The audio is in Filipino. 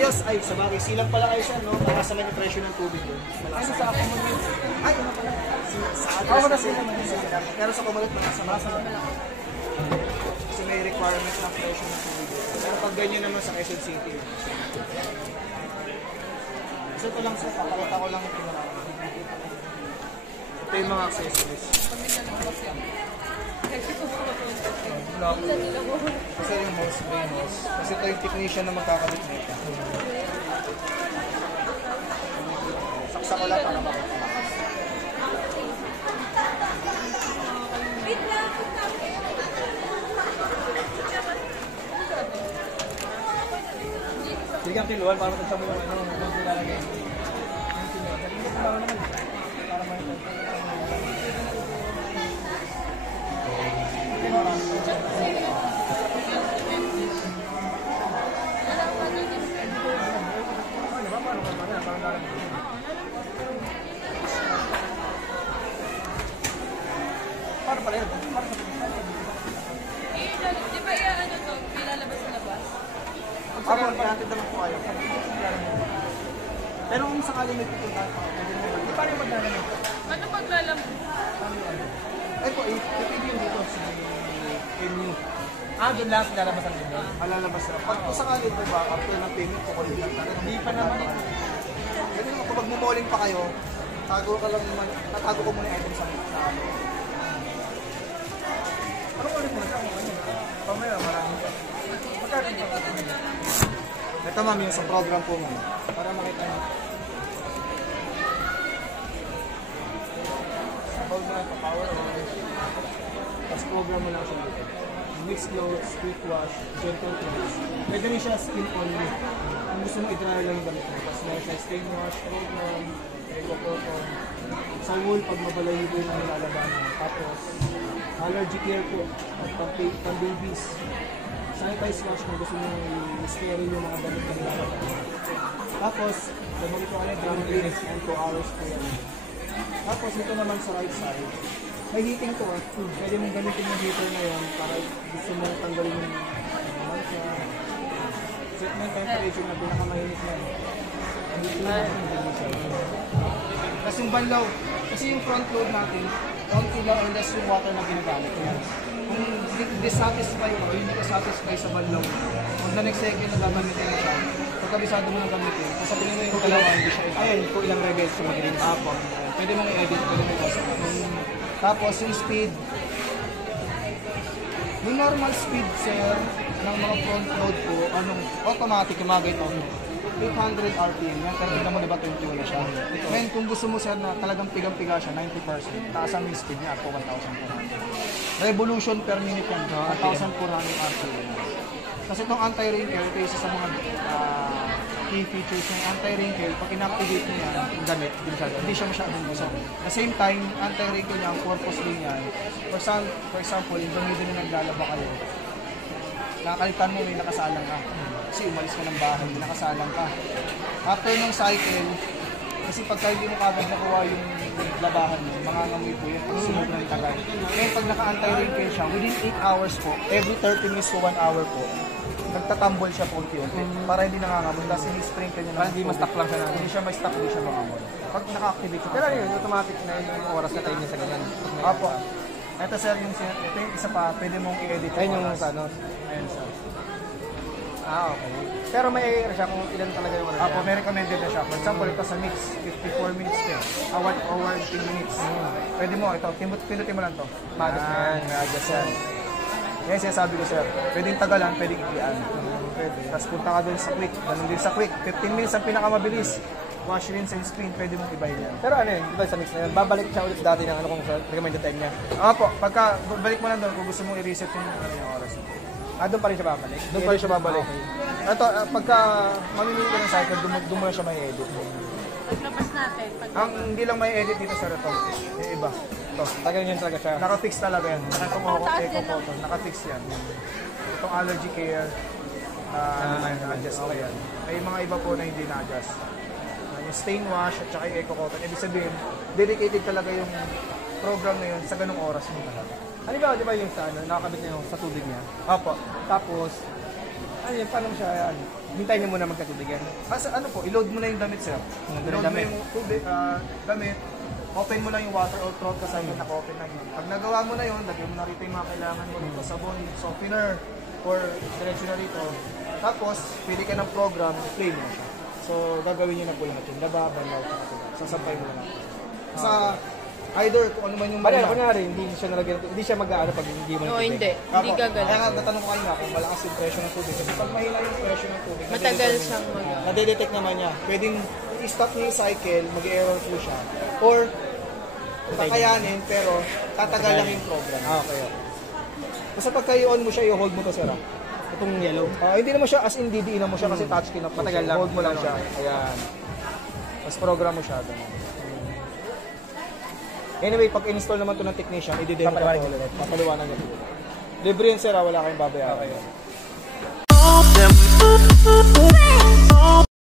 Yes, ay, sa bagay. Silang pala kayo siya, no? Nakasama yung pressure ng tubig doon. Ano sa accumulate? Ay, ano pala? Sa address kasi. Pero sa accumulate, makasama. Kasi may requirement na pressure ng tubig doon. Pero pag ganyan naman sa Quezon City. So ito lang sir, papakita ko lang ito na. Ito yung mga accessories. Kasi yung hose, main hose. Kasi ito yung technician na magkakabit nito. Saksa ko lang para makita. Sige ang kiluan para magkita mo yung ano, yung nilalagay. Para pala yun. Di ba ano to? Pilalabas sa labas? Ako, natin naman po kayo. Pero kung sakali may pupunta pa, hindi pa rin maglalamig. Ano paglalamig? Ay po, ipipili yung dito si MU. Doon lahat lalabas ang dito? Malalabas na. Pag po sakali po ba, after ng payment, kukulit lang tayo. Hindi pa naman ito. Kasi naman, kapag mumoling pa kayo, tatago ko muna yung item sa ano. Anong ulit mo? Pamaya, maraming pa. Magkakaroon pa. Ito ma'am, yung sa program po ma'am. Para makita nyo. Sa hold mo lang pa, power on. Tapos program mo lang siya dito. Mixed clothes, quick wash, gentle clothes. Pwede rin siya skin only. Kung gusto mo i-dry lang yung damit mo. Tapos meron siya stain wash, program, eco-cotton. Sa wool, pag mabalayo po yung nilalabanan. Tapos, allergy care po. At pang-babies. Sanitize wash kung gusto nyo i-steril yung mga damit na nilalabanan. Tapos, lumari ko ulit, drum cleans and 2 hours po yan. Tapos, ito naman sa right side. May heating to. Pwede mong gamitin yung heater na yun para gusto mong tanggalin yung mansya. Set mo yung temperature na pinakamahinit na yun. Tapos yung banlaw, kasi yung front load natin, konti lang unless yung water na ginagamit. Kung dissatisfy mo, hindi ka satisfy sa banlaw, kung the next second na gagamitin mo siya, pagkabisado mo na gamitin, sasabihin mo yung dalawa, hindi siya ayun, kung ilang reveals yung mag-rinse. Pwede mong i-edit, pwede mong i-customize. Tapos yung speed, yung normal speed sir ng mga front load po, anong automatic yung mga ganito, 800 RPM yan, pero tignan mo diba 20 wala siya. Ngayon kung gusto mo sir na talagang pigang-piga siya, 90%, taasan mo yung speed niya, po 1,400. Revolution per minute yan, 1,400 RPM. Kasi itong anti-wrinkle, ito isa sa mga key features ng anti-wrinkle. Pag inactivate mo yan, yung damit, hindi siya masyadong basa. At the same time, anti-wrinkle niya, ang purpose din yan. For example, yung gamitin na naglalaba kayo, nakakalitan mo, may nakasalang ka. Kasi umalis ka ng bahay, may nakasalang ka. After ng cycle, kasi pagka hindi mo kagad nakuha yung labahan mo, mangangamoy po yan pag sunod ng tagal. Kaya pag naka-anti-wrinkle siya, within 8 hours po, every 30 minutes to 1 hour po, nagtatambol siya po unti-unti para hindi nangangamoy. Kasi ni-sprinkle niya naman. Hindi ma-stuck lang siya na. Hindi siya ma-stuck, hindi siya mangamoy. Pag naka-activate siya. Pero yun, automatic na yung oras na tayo niya sa ganyan. Apo. Ito sir, ito yung isa pa, pwede mong i-edit. Ayun yung ano. Ayun sir. Okay. Pero may siya kung ilan talaga yung ano. Apo, may recommended na siya. For example, ito sa mix, 54 minutes din. 1 hour, 10 minutes. Pwede mo, ito, pinutin mo lang to. Magas na yan. May adjust yan. Yan sinasabi ko sir, pwedeng tagalan, pwedeng iklian. Pwede. Tapos punta ka dun sa quick, ganun din sa quick. 15 minutes ang pinakamabilis. Wash, rinse, and screen, pwede mong ibahin yan. Pero ano yun, diba sa mix na yun, babalik siya ulit dati ng ano kung sa recommended time niya. Apo, pagka balik mo lang doon kung gusto mong i-reset yung oras. Doon pa rin siya babalik? Doon pa rin siya babalik. Okay. Ito, pagka mamimili ka ng cycle, doon mo lang siya may edit. Paglabas natin. Ang hindi lang may edit dito sir, ito. Yung iba. Ito. Tagal niyan talaga siya. Naka-fix talaga yan. Eco-cotton. Naka-fix yan. Itong allergy care, na-adjust pa yan. May mga iba po na hindi na-adjust. Yung stain wash at saka yung eco-cotton. Ibig sabihin, dedicated talaga yung program na yun sa ganung oras mo talaga. Ano ba, di ba yung sa ano, nakakabit niya yung sa tubig niya? Apo. Tapos, ano yun, paano siya, hintayin nyo muna magkatubigan. Ano po, i-load mo na yung damit, sir. I-load mo damit. yung tubig, damit, open mo lang yung water or throat kasi naka-open na yun. Pag nagawa mo na yun, lagyan mo na rito yung mga kailangan mo dito, sabon, softener, or diretso na rito. Tapos, pili ka ng program, play mo na siya. So, gagawin nyo na po lahat yun. Laba, banlaw, sasampay mo na. Sa either kung ano man yung Pare, kunyari, hindi siya nalagyan, hindi siya mag-aano pag hindi mo No, ng tubig. hindi. Hindi gagalaw. Kaya nga, natanong ko kayo na kung malakas yung pressure ng tubig. Kasi pag mahina yung pressure ng tubig, Matagal siyang nadedetect naman niya. Pwedeng i-stop niya yung cycle, mag-error po siya. Or, kakayanin, pero tatagal lang yung program. Okay. Basta pagka i-on mo siya, i-hold mo to, sir. Itong yellow. Hindi naman siya as in DDE na mo siya kasi touchscreen na po. Matagal lang. Hold mo lang siya. Ayan. Tapos program mo siya. Ganun. Anyway, pag install naman to ng technician, i-demo ka Papaliwanag po ulit. Papaliwanag niya po ulit. Libre yun, sir. Wala kayong babayaran. Okay.